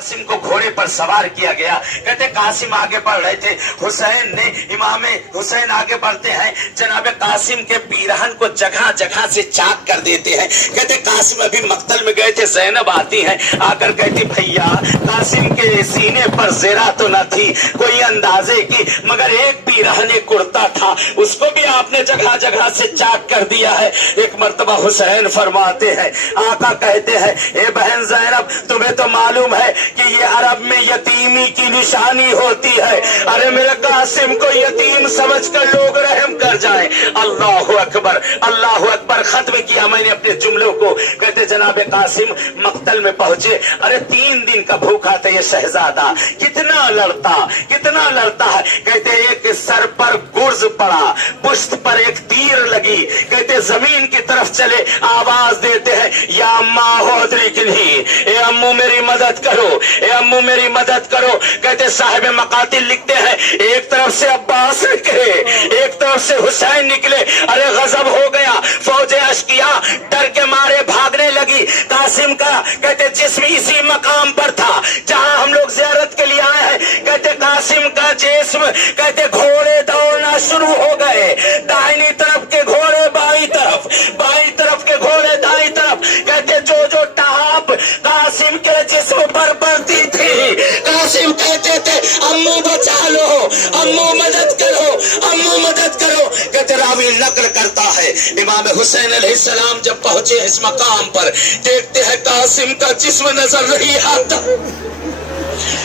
कासिम को घोड़े पर सवार किया गया। कहते कासिम आगे बढ़ रहे थे, हुसैन ने इमाम हुसैन आगे बढ़ते हैं, जनाब कासिम के पीरहन को जगह जगह से चाक कर देते हैं। कहते कासिम अभी मक्तल में गए थे, ज़ैनब आती हैं, आकर कहती भैया कासिम के सीने पर ज़रा तो न थी कोई अंदाजे की, मगर एक पीरहन कुर्ता था, उसको भी आपने जगह जगह से चाक कर दिया है। एक मर्तबा हुसैन फरमाते हैं, आका कहते हैं ए बहन ज़ैनब तुम्हें तो मालूम है कि ये अरब में यतीमी की निशानी होती है। अरे मेरे कासिम को यतीम समझकर लोग रहम कर जाएं। अल्लाह अकबर, अल्लाह अकबर। खत्म किया मैंने अपने जुमलों को। कहते जनाब कासिम मक्तल में पहुंचे। अरे 3 दिन का भूखा था ये शहजादा, कितना लड़ता है। कहते एक सर पर गुर्ज पड़ा, पुश्त पर एक तीर लगी। कहते जमीन की तरफ चले, आवाज देते हैं या अम्मा होदरी की नहीं, ए अम्मू मेरी मदद करो, ए अम्मू मेरी मदद करो। कहते साहिब मकातिल लिखते हैं एक तरफ से अब्बास निकले, एक तरफ से हुसैन निकले। अरे गजब हो गया, फौजे अशकिया डर के मारे भागने लगी। कासिम का कहते जिस्म इसी मकाम पर था जहां हम लोग जियारत के लिए आए हैं। कहते कासिम का जिस्म कहते घोड़े दौड़ना शुरू हो गए, दाहिनी तरफ के घोड़े बाईं तरफ, बाईं तरफ के घोड़े दाईं तरफ। कहते जो जो टाप कासिम के जिस्म पर बढ़ती थी, कासिम कहते थे अम्मू बचा लो, अम्मू मदद करो, अम्मू मदद करो। कहते रावी नकल करता है इमाम हुसैन अलैहिस्सलाम जब पहुंचे इस मकाम पर, देखते हैं कासिम का जिस्म नजर नहीं आता।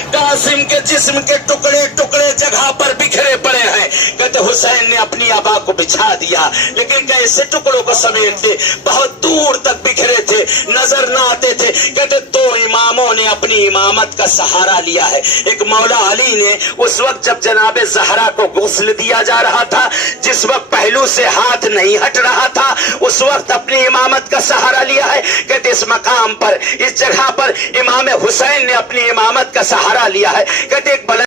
कासिम के जिस्म के टुकड़े टुकड़े जगह पर बिखरे पड़े हैं। कहते हुसैन ने अपनी आबा को बिछा दिया, लेकिन कैसे टुकड़ों को समेटते, बहुत दूर तक बिखरे थे, नजर न आते थे। कहते 2 इमामों ने अपनी इमामत का सहारा लिया है। एक मौला अली ने उस वक्त जब जनाबे ज़हरा को गुस्ल दिया जा रहा था, जिस वक्त पहलू से हाथ नहीं हट रहा था, उस वक्त अपनी इमामत का सहारा लिया है। कहते इस मकाम पर, इस जगह पर इमाम हुसैन ने अपनी इमामत का सहारा लिया है। कहते एक